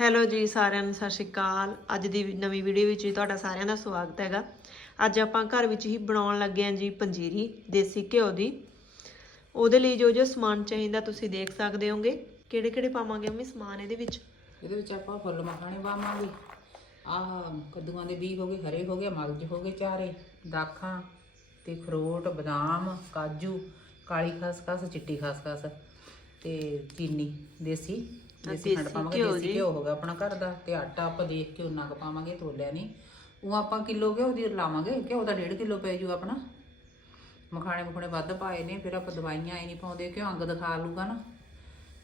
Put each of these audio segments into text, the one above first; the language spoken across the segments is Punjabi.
ਹੈਲੋ ਜੀ ਸਾਰਿਆਂ ਨੂੰ, ਸਤਿ ਸ਼੍ਰੀ ਅਕਾਲ। ਅੱਜ ਦੀ ਨਵੀਂ ਵੀਡੀਓ ਵਿੱਚ ਤੁਹਾਡਾ ਸਾਰਿਆਂ ਦਾ ਸਵਾਗਤ ਹੈਗਾ। ਅੱਜ ਆਪਾਂ ਘਰ ਵਿੱਚ ਹੀ ਬਣਾਉਣ ਲੱਗੇ ਹਾਂ ਜੀ ਪੰਜੀਰੀ, ਦੇਸੀ ਘਿਓ ਦੀ। ਉਹਦੇ ਲਈ ਜੋ ਜੋ ਸਮਾਨ ਚਾਹੀਦਾ ਤੁਸੀਂ ਦੇਖ ਸਕਦੇ ਹੋਗੇ। ਕਿਹੜੇ ਕਿਹੜੇ ਪਾਵਾਂਗੇ ਮੰਮੀ ਸਮਾਨ ਇਹਦੇ ਵਿੱਚ? ਇਹਦੇ ਵਿੱਚ ਆਪਾਂ ਫੁੱਲ ਮਖਾਣੇ ਪਾਵਾਂਗੇ। ਆਹ ਕੱਦੂਆਂ ਦੇ ਬੀਜ ਹੋ ਗਏ, ਹਰੇ ਹੋ ਗਏ ਮਗਜ ਹੋ ਗਏ ਚਾਰੇ। ਦਾਖਾਂ ਤੇ ਖਰੋਟ ਬਦਾਮ, ਕਾਜੂ, ਕਾਲੀ ਖਸਖਸ, ਚਿੱਟੀ ਖਸਖਸ ਤੇ ਚੀਨੀ, ਦੇਸੀ। ਦੇਸੀ ਖੰਡ ਪਾਵਾਂਗੇ ਦੇਸੀ। ਘਿਓ ਹੋਗਾ ਆਪਣਾ ਘਰ ਦਾ ਤੇ ਆਟਾ ਆਪਾਂ ਦੇਖ ਕੇ ਉਹਨਾਂ ਕੁ ਪਾਵਾਂਗੇ ਤੋਲਿਆ ਨਹੀਂ ਉਹ ਆਪਾਂ ਕਿਲੋ ਘਿਓ ਦੀ ਲਾਵਾਂਗੇ ਘਿਓ ਦਾ 1.5 ਕਿਲੋ ਪੈ ਜੂ ਆਪਣਾ। ਮਖਾਣੇ ਮਖਾਣੇ ਵੱਧ ਪਾਏ ਨੇ ਫਿਰ ਆਪਾਂ ਦਵਾਈਆਂ ਐ ਨਹੀਂ ਪਾਉਂਦੇ ਕਿ ਅੰਗ ਦਿਖਾ ਲੂਗਾ ਨਾ।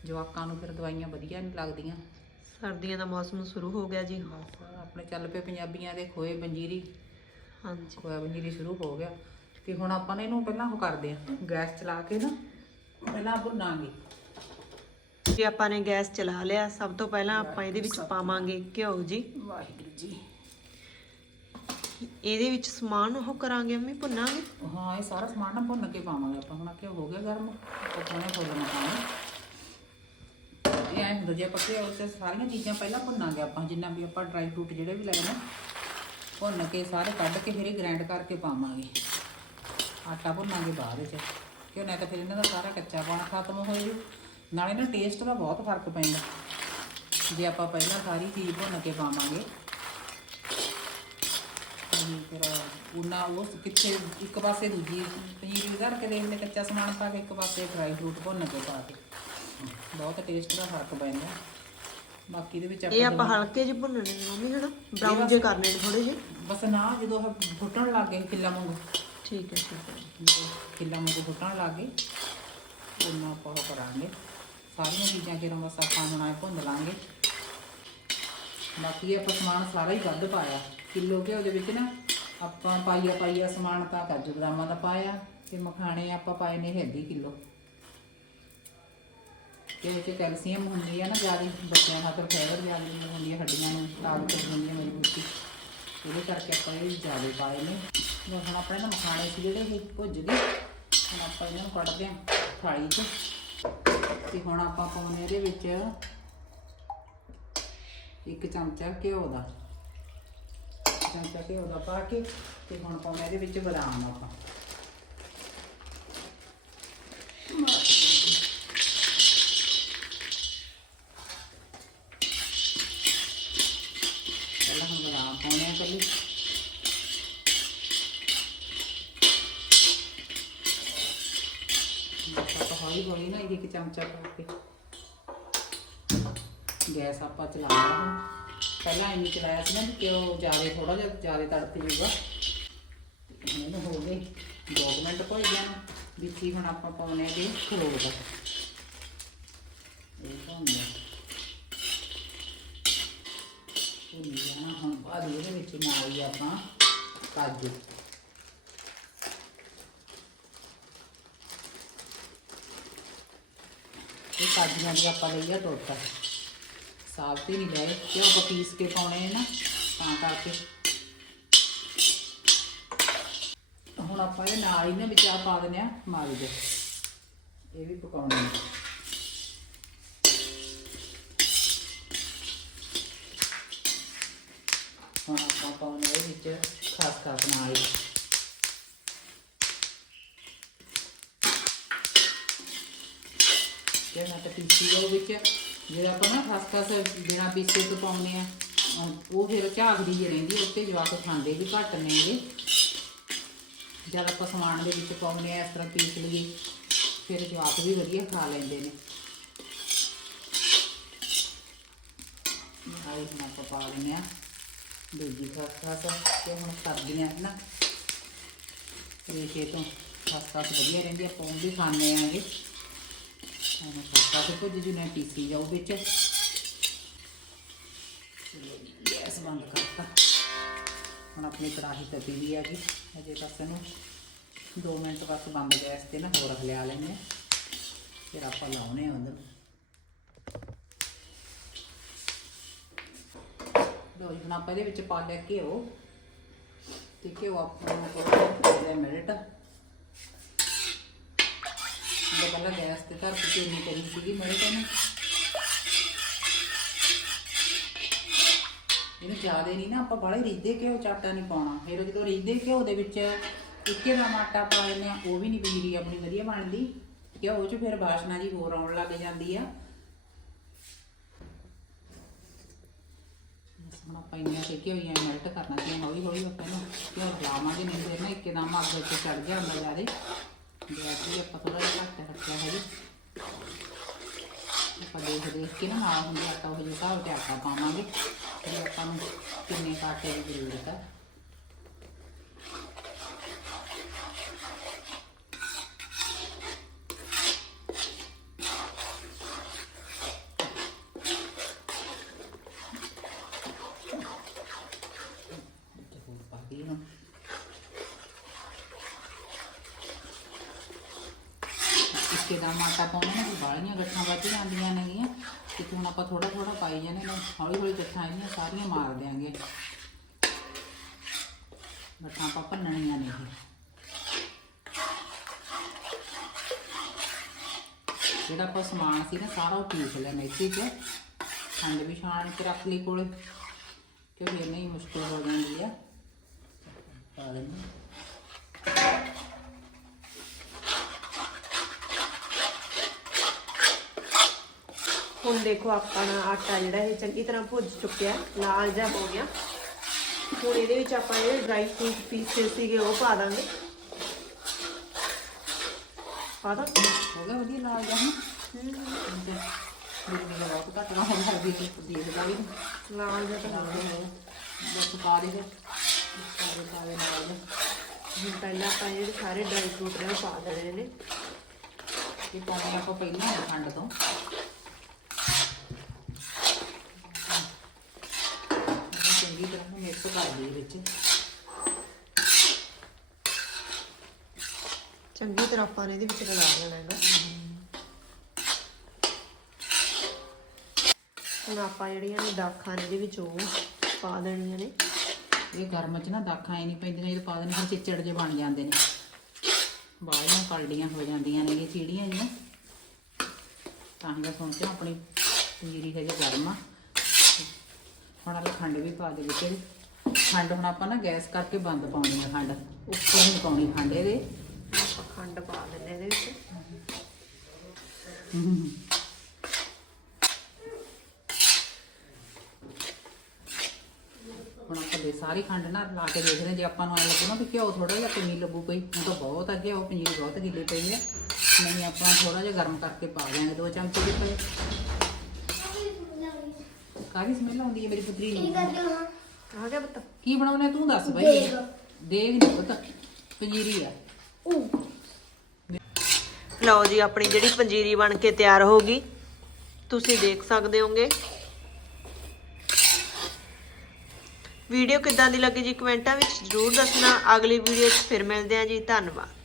ਜਵਾਕਾਂ ਨੂੰ ਫਿਰ ਦਵਾਈਆਂ ਵਧੀਆ ਨਹੀਂ ਲੱਗਦੀਆਂ। ਸਰਦੀਆਂ ਦਾ ਮੌਸਮ ਸ਼ੁਰੂ ਹੋ ਗਿਆ ਜੀ। ਆਪਣੇ ਚੱਲ ਪਏ ਪੰਜਾਬੀਆਂ ਦੇ ਖੋਏ ਬੰਜੀਰੀ। ਹਾਂਜੀ। ਖੋਆ ਬੰਜੀਰੀ ਸ਼ੁਰੂ ਹੋ ਗਿਆ। ਤੇ ਹੁਣ ਆਪਾਂ ਨੇ ਇਹਨੂੰ ਪਹਿਲਾਂ ਉਹ ਕਰਦੇ ਆ ਗੈਸ ਚਲਾ ਕੇ ਨਾ ਪਹਿਲਾਂ ਭੁੰਨਾਂਗੇ। ਜੀ ਆਪਾਂ ਨੇ ਗੈਸ ਚਲਾ ਲਿਆ ਸਭ ਤੋਂ ਪਹਿਲਾਂ ਆਪਾਂ ਇਹਦੇ ਵਿੱਚ ਪਾਵਾਂਗੇ ਘਿਓ ਜੀ। ਵਾਹਿਗੁਰੂ ਜੀ। ਇਹਦੇ ਵਿੱਚ ਸਮਾਨ ਉਹ ਕਰਾਂਗੇ ਮੰਮੀ ਭੁੰਨਾਂਗੇ? ਹਾਂ ਇਹ ਸਾਰਾ ਸਮਾਨ ਨਾ ਭੁੰਨ ਕੇ ਪਾਵਾਂਗੇ ਆਪਾਂ। ਹੁਣ ਕਿ ਹੋ ਗਿਆ ਗਰਮ ਆਪਾਂ ਪਾਉਣੇ ਫੁੱਲ ਮਖਾਣੇ ਇਹ ਐਂ ਹੁੰਦਾ ਜੇ ਪੱਕੇ ਉਸ ਤੇ ਸਾਰੀਆਂ ਚੀਜ਼ਾਂ ਪਹਿਲਾਂ ਭੁੰਨਾਂਗੇ ਆਪਾਂ ਜਿੰਨਾ ਵੀ ਆਪਾਂ ਡਰਾਈ ਫਰੂਟ ਜਿਹੜੇ ਵੀ ਨਾ ਭੁੰਨ ਕੇ ਸਾਰੇ ਕੱਢ ਕੇ ਫਿਰ ਇਹ ਗ੍ਰਾਈਂਡ ਕਰਕੇ ਪਾਵਾਂਗੇ। ਆਟਾ ਭੁੰਨਾਂਗੇ ਬਾਅਦ ਵਿੱਚ। ਕਿਉਂ ਨਾ ਤਾਂ ਫਿਰ ਇਹਨਾਂ ਦਾ ਸਾਰਾ ਕੱਚਾ ਪਾਣਾ ਖਤਮ ਹੋ ਜੂ ਨਾਲੇ ਨਾ ਟੇਸਟ ਦਾ ਬਹੁਤ ਫ਼ਰਕ ਪੈਂਦਾ। ਜੇ ਆਪਾਂ ਪਹਿਲਾਂ ਸਾਰੀ ਚੀਜ਼ ਭੁੰਨ ਕੇ ਪਾਵਾਂਗੇ ਫਿਰ ਉਹਨਾਂ ਉਸ ਕਿੱਥੇ ਇੱਕ ਪਾਸੇ ਦੂਜੀ ਪਨੀਰ ਧਰ ਕੇ ਦੇਖਦੇ ਕੱਚਾ ਸਮਾਨ ਪਾ ਕੇ ਇੱਕ ਪਾਸੇ ਫਰਾਈ ਫਰੂਟ ਭੁੰਨ ਕੇ ਪਾ ਕੇ। ਬਹੁਤ ਟੇਸਟ ਦਾ ਫ਼ਰਕ ਪੈਂਦਾ। ਬਾਕੀ ਦੇ ਵਿੱਚ ਇਹ ਆਪਾਂ ਹਲਕੇ ਜਿਹੇ ਭੁੰਨਣੇ ਨੇ ਮੰਮੀ ਹਨਾ? ਬਰਾਊਨ ਜੇ ਕਰਨੇ ਨੇ ਥੋੜੇ ਜਿਹੇ। ਬਸ ਨਾ ਜਦੋਂ ਉਹ ਫੁੱਟਣ ਲੱਗ ਗਏ ਕਿੱਲਾ ਵਾਂਗੂ ਠੀਕ ਹੈ ਠੀਕ ਹੈ। ਕਿੱਲਾ ਵਾਂਗੂ ਫੁੱਟਣ ਲੱਗ ਗਏ ਉਹਨਾਂ ਆਪਾਂ ਕਰਾਂਗੇ। ਸਾਰੀਆਂ ਚੀਜ਼ਾਂ ਕਿਰਾਂ ਬਸ ਆਪਾਂ ਹੁਣ ਆਏ ਭੁੰਨ ਲਾਂਗੇ। ਬਾਕੀ ਆਪਾਂ ਸਮਾਨ ਸਾਰਾ ਹੀ ਵੱਧ ਪਾਇਆ। ਕਿਲੋ ਘਿਓ ਦੇ ਵਿੱਚ ਨਾ ਆਪਾਂ ਪਾਈਆ ਪਾਈਆ ਸਮਾਨ ਤਾਂ ਕਾਜੂ ਬਦਾਮਾਂ ਦਾ ਪਾਇਆ, ਤੇ ਮਖਾਣੇ ਆਪਾਂ ਪਾਏ ਨੇ ਹੈਦੀ ਕਿਲੋ। ਤੇ ਇਹ 'ਚ ਕੈਲਸ਼ੀਅਮ ਹੁੰਦੀ ਆ ਨਾ ਜ਼ਿਆਦਾ, ਬੱਚਿਆਂ ਖਾਤਰ ਫਾਈਬਰ ਜ਼ਿਆਦਾ ਹੁੰਦੀ ਹੈ ਹੱਡੀਆਂ ਨੂੰ ਤਾਕਤ ਦਿੰਦੀ ਹੈ ਮਜ਼ਬੂਤੀ। ਇਹਦੇ ਕਰਕੇ ਆਪਾਂ ਇਹ ਜ਼ਿਆਦਾ ਪਾਏ ਨੇ। ਹੁਣ ਆਪਣੇ ਨਾ ਮਖਾਣੇ ਸੀ ਜਿਹੜੇ ਇਹ ਭੁੱਜ ਗਏ, ਹੁਣ ਆਪਾਂ ਇਹਨਾਂ ਨੂੰ ਕੱਢਦੇ ਹਾਂ ਥਾਲੀ 'ਚ। ਤੇ ਹੁਣ ਆਪਾਂ ਪਾਉਣੇ ਇਹਦੇ ਵਿੱਚ ਇੱਕ ਚਮਚਾ ਘਿਓ ਦਾ। ਚਮਚਾ ਘਿਓ ਦਾ ਪਾ ਕੇ ਤੇ ਹੁਣ ਪਾਉਣੇ ਇਹਦੇ ਵਿੱਚ ਬਦਾਮ ਆਪਾਂ ਪਹਿਲਾਂ ਹੁਣ ਬਦਾਮ ਪਾਉਣੇ ਆ ਪਹਿਲੇ ਆਪਾਂ ਹੌਲੀ ਹੌਲੀ ਨਾ ਇੱਕ ਚਮਚਾ ਪਾ ਕੇ। ਗੈਸ ਆਪਾਂ ਚਲਾ ਲਿਆ ਪਹਿਲਾਂ ਇੰਨੀ ਚਲਾਇਆ ਸੀ ਨਾ ਕਿ ਉਹ ਜ਼ਿਆਦਾ ਥੋੜਾ ਜਿਹਾ ਜ਼ਿਆਦਾ ਤੜਕ ਜੂਗਾ ਇਹਨੂੰ ਹੋ ਗਏ 2 ਮਿੰਟ ਭੁੱਜ ਜਾਣ ਵਿੱਚ ਹੀ ਹੁਣ ਆਪਾਂ ਪਾਉਣੇ ਹੈਗੇ ਖਰੋਟ ਇਹ ਪਾਉਂਦੇ ਉਹ ਜਾਣਾ ਹੁਣ ਬਾਅਦ ਇਹਦੇ ਵਿੱਚ ਨਾਲ ਆਪਾਂ ਕਾਜੂ। ਇਹ ਕਾਜੂਆਂ ਦੀ ਆਪਾਂ ਲਈ ਆ ਟੋਟਾ ਸਾਫ਼ ਤੇ ਨਹੀਂ ਲਏ ਕਿਉਂ ਆਪਾਂ ਪੀਸ ਕੇ ਪਾਉਣੇ ਨੇ ਨਾ, ਤਾਂ ਕਰਕੇ। ਹੁਣ ਆਪਾਂ ਇਹ ਨਾਲ ਹੀ ਨਾ ਵਿੱਚ ਆ ਪਾ ਦਿੰਦੇ ਆ ਦੇ ਇਹ ਵੀ ਪਕਾਉਣੇ ਨੇ ਹੁਣ ਆਪਾਂ ਪਾਉਣੇ ਇਹਦੇ ਵਿੱਚ ਖਾਸ ਖਾਸ ਨਾਲ ਹੀ ਤੇ ਤਾਂ ਪੀਸੀ ਜਾਓ ਵਿੱਚ ਜਿਹੜਾ ਆਪਾਂ ਨਾ ਖਸਖਸ ਖਾਸ ਬਿਨਾ ਪੀਸੇ ਤੋਂ ਪਾਉਨੇ ਆ ਉਹ ਫਿਰ ਝਾਗਦੀ ਜਿਹੀ ਰਹਿੰਦੀ, ਉੱਤੇ ਜਵਾਕ ਖਾਂਦੇ ਵੀ ਘੱਟ ਨੇਗੇ ਜਦ ਆਪਾਂ ਸਮਾਨ ਦੇ ਵਿੱਚ ਪਾਉਂਦੇ ਆ, ਇਸ ਤਰ੍ਹਾਂ ਪੀਸ ਲਈਏ, ਫਿਰ ਜਵਾਕ ਵੀ ਵਧੀਆ ਖਾ ਲੈਂਦੇ ਨੇ। ਆਈ ਹੁਣ ਆਪਾਂ ਪਾ ਲੈਂਦੇ ਆ। ਦੂਜੀ ਖਾਸ ਖਾਸ ਤੇ ਹੁਣ ਸਰਦੀਆਂ ਹੈ ਨਾ। ਇਹ ਤੋਂ ਖਾਸ ਵਧੀਆ ਰਹਿੰਦੀ ਆ ਪਾਉਂ ਵੀ ਖਾਂਦੇ ਆਂਗੇ। ਹੁਣ ਸਾਕਾ ਤੇ ਕੁਝ ਜਿਹਨੇ ਪੀਸੀ ਜਾਓ ਵਿੱਚ। ਚਲੋ ਗੈਸ ਬੰਦ ਕਰਤਾ। ਹੁਣ ਆਪਣੀ ਕੜਾਹੀ ਤਪੀ ਵੀ ਆ ਗਈ। ਅਜੇ ਤੱਕ ਇਹਨੂੰ 2 ਮਿੰਟ ਬਸ ਬੰਦ ਗੈਸ ਤੇ ਨਾ ਹੋਰ ਹਲਿਆ ਲੈਂਦੇ ਹਾਂ। ਫਿਰ ਆਪਾਂ ਲਾਉਣੇ ਆ ਉਹਨੂੰ। ਲੋ ਜੀ, ਹੁਣ ਆਪਾਂ ਇਹਦੇ ਵਿੱਚ ਪਾ ਲਿਆ ਘਿਓ। ਤੇ ਘਿਓ ਆਪਾਂ ਨੂੰ ਕਰੋ ਮਿੰਟ ਮੈਂ ਪਹਿਲਾਂ ਗੈਸ ਤੇ ਧਰ ਕੇ ਚੀਨੀ ਕਰੀ ਸੀਗੀ ਮੇਰੇ ਕੋਲ ਇਹਨੂੰ ਜ਼ਿਆਦਾ ਨਹੀਂ ਨਾ ਆਪਾਂ ਬਾਲੇ ਰਿੱਝਦੇ ਘਿਓ ਚ ਨਹੀਂ ਪਾਉਣਾ। ਫਿਰ ਜਦੋਂ ਰਿੱਝਦੇ ਘਿਓ ਦੇ ਵਿੱਚ ਇੱਕੇ ਦਾ ਆਟਾ ਪਾ ਦਿੰਦੇ ਆ ਉਹ ਵੀ ਨਹੀਂ ਪੰਜੀਰੀ ਆਪਣੀ ਵਧੀਆ ਬਣਦੀ। ਘਿਓ ਚ ਫਿਰ ਬਾਸ਼ਨਾ ਜੀ ਹੋਰ ਆਉਣ ਲੱਗ ਜਾਂਦੀ ਆ। ਹੁਣ ਆਪਾਂ ਇੰਨਾ ਤੇ ਘਿਓ ਹੀ ਮੈਲਟ ਕਰਨਾ ਤੇ ਹੌਲੀ ਹੌਲੀ ਆਪਾਂ ਇਹਨੂੰ ਘਿਓ ਲਾਵਾਂਗੇ ਨਹੀਂ ਫਿਰ ਨਾ ਇੱਕਦਮ ਅੱਗ ਵਿੱਚ ਚੜ ਜਾਂਦਾ ਜਿਆਦੇ ਗੈਸ ਵੀ ਆਪਾਂ ਥੋੜਾ ਜਿਹਾ ਘੱਟ ਰੱਖਿਆ ਹੈ ਜੀ ਆਪਾਂ ਦੇਖ ਦੇਖ ਕੇ ਨਾ ਨਾਲ ਹੁੰਦੀ ਆਟਾ ਉਹ ਜਿਹਾ ਹਿਸਾਬ ਆਟਾ ਪਾਵਾਂਗੇ। ਤੇ ਆਪਾਂ ਨੂੰ ਕਿੰਨੇ ਕੁ ਦੀ ਜ਼ਰੂਰਤ ਹੈ ਤੇ ਹੋਰ ਪਾ ਦਈਏ ਹੁਣ ਇੱਕੇ ਦਾ ਆਟਾ ਪਾਉਣਾ ਨਾ ਬਾਲੀਆਂ ਗੱਠਾਂ ਵੱਧ ਜਾਂਦੀਆਂ ਨੇਗੀਆਂ। ਤੇ ਹੁਣ ਆਪਾਂ ਥੋੜਾ ਥੋੜਾ ਪਾਈ ਜਾਂਦੇ ਨੇ। ਹੌਲੀ ਹੌਲੀ ਗੱਠਾਂ ਇਹਦੀਆਂ ਸਾਰੀਆਂ ਮਾਰ ਦਿਆਂਗੇ। ਗੱਠਾਂ ਆਪਾਂ ਭੰਨਣੀਆਂ ਨੇ ਇਹ। ਜਿਹੜਾ ਆਪਾਂ ਸਮਾਨ ਸੀ ਨਾ, ਸਾਰਾ ਉਹ ਪੀਸ ਲਿਆ ਮੇਥੀ ਚ ਖੰਡ ਵੀ ਛਾਣ ਕੇ ਰੱਖ ਲਈ ਕੋਲੇ। ਕਿਉਂਕਿ ਫਿਰ ਨਹੀਂ ਮੁਸ਼ਕਿਲ ਹੋ ਜਾਂਦੀ ਆ ਪਾ ਲੈਂਦੇ ਹਾਂ। ਹੁਣ ਦੇਖੋ ਆਪਣਾ ਆਟਾ ਜਿਹੜਾ ਇਹ ਚੰਗੀ ਤਰ੍ਹਾਂ ਭੁੱਜ ਚੁੱਕਿਆ ਲਾਲ ਜਿਹਾ ਹੋ ਗਿਆ। ਹੁਣ ਇਹਦੇ ਵਿੱਚ ਆਪਾਂ ਜਿਹੜੇ ਡਰਾਈ ਫਰੂਟ ਪੀਸੇ ਸੀਗੇ ਉਹ ਪਾ ਦਾਂਗੇ। ਪਾ ਦਾਂ? ਹੋ ਗਿਆ ਵਧੀਆ ਲਾਲ ਜਿਹਾ ਹੁਣ। ਤੇ ਮੇਰੇ ਮੇਰਾ ਬਹੁਤ ਘੱਟ ਨਾ ਹੋ ਗਿਆ ਵੀ ਵੀ ਨਹੀਂ। ਲਾਲ ਜਿਹਾ ਤਾਂ ਹੋ ਗਿਆ। ਬਸ ਪਾ ਦੇ ਸਾਰੇ ਸਾਰੇ ਨਾਲ ਹੁਣ ਪਹਿਲਾਂ ਆਪਾਂ ਜਿਹੜੇ ਸਾਰੇ ਡਰਾਈ ਫਰੂਟ ਨੇ ਪਾ ਦੇਣੇ ਨੇ। ਇਹ ਪਾਉਣੇ ਆਪਾਂ ਪਹਿਲਾਂ ਹੀ ਖੰਡ ਤੋਂ ਇਹਨੂੰ ਚੰਗੀ ਤਰ੍ਹਾਂ ਮਿਕਸ ਕਰ ਲਈ ਵਿੱਚ। ਚੰਗੀ ਤਰ੍ਹਾਂ ਆਪਾਂ ਨੇ ਇਹਦੇ ਵਿੱਚ ਰਲਾ ਲੈਣਾ ਹੈਗਾ। ਹੁਣ ਆਪਾਂ ਜਿਹੜੀਆਂ ਨੇ ਦਾਖਾਂ ਨੇ ਇਹਦੇ ਵਿੱਚ ਉਹ ਪਾ ਦੇਣੀਆਂ ਨੇ। ਇਹ ਗਰਮ ਚ ਨਾ ਦਾਖਾਂ ਐ ਨਹੀਂ ਪੈਂਦੀਆਂ ਇਹ ਪਾ ਦੇਣੇ ਫਿਰ ਚਿੱਚੜ ਜੇ ਬਣ ਜਾਂਦੇ ਨੇ। ਬਾਹਲੀਆਂ ਕਲਡੀਆਂ ਹੋ ਜਾਂਦੀਆਂ ਨੇ ਇਹ ਚੀੜੀਆਂ ਜੀਆਂ ਤਾਂ ਹੀ ਮੈਂ ਸੋਚਿਆ ਆਪਣੀ ਪਨੀਰੀ ਹਜੇ ਗਰਮ ਆ। ਹੁਣ ਆਹ ਖੰਡ ਵੀ ਪਾ ਦੇ ਵਿੱਚ। ਖੰਡ ਹੁਣ ਆਪਾਂ ਨਾ ਗੈਸ ਕਰਕੇ ਬੰਦ ਪਾਉਣੀ ਆ ਖੰਡ। ਉੱਪਰ ਨਹੀਂ ਪਾਉਣੀ ਖੰਡ ਇਹਦੇ। ਆਪਾਂ ਖੰਡ ਪਾ ਦਿੰਦੇ ਇਹਦੇ ਵਿੱਚ। ਹੁਣ ਆਪਾਂ ਦੇ ਸਾਰੀ ਖੰਡ ਨਾ ਲਾ ਕੇ ਦੇਖਦੇ ਹਾਂ ਜੇ ਆਪਾਂ ਨੂੰ ਐ ਲੱਗੂ ਨਾ ਵੀ ਘਿਓ ਥੋੜਾ ਜਿਹਾ ਕਮੀ ਲੱਗੂ ਪਈ ਹੁਣ ਤਾਂ ਬਹੁਤ ਆ ਘਿਓ ਪਨੀਰ ਬਹੁਤ ਗਿੱਲੀ ਪਈ ਹੈ ਨਹੀਂ ਆਪਾਂ ਥੋੜਾ ਜਿਹਾ ਗਰਮ ਕਰਕੇ ਪਾ ਦਿਆਂਗੇ ਦੋ ਚਮਚੇ ਦੇ ਪਏ ਕਾਹਦੀ ਸਮੈਲ ਆਉਂਦੀ ਹੈ ਮੇਰੀ ਪੁੱਤਰੀ ਨੂੰ? ਆ ਗਿਆ ਪਤਾ। ਕੀ ਬਣਾਉਣਾ ਤੂੰ ਦੱਸ ਬਾਈ? ਦੇਖ। ਨਹੀਂ ਪਤਾ ਪੰਜੀਰੀ ਆ। ਲਓ ਜੀ ਆਪਣੀ ਜਿਹੜੀ ਪੰਜੀਰੀ ਬਣ ਕੇ ਤਿਆਰ ਹੋ ਗਈ। ਤੁਸੀਂ ਦੇਖ ਸਕਦੇ ਹੋਗੇ। ਵੀਡੀਓ ਕਿੱਦਾਂ ਦੀ ਲੱਗੀ ਜੀ ਕਮੈਂਟਾਂ ਵਿੱਚ ਜ਼ਰੂਰ ਦੱਸਣਾ। ਅਗਲੀ ਵੀਡੀਓ 'ਚ ਫਿਰ ਮਿਲਦੇ ਹਾਂ ਜੀ। ਧੰਨਵਾਦ।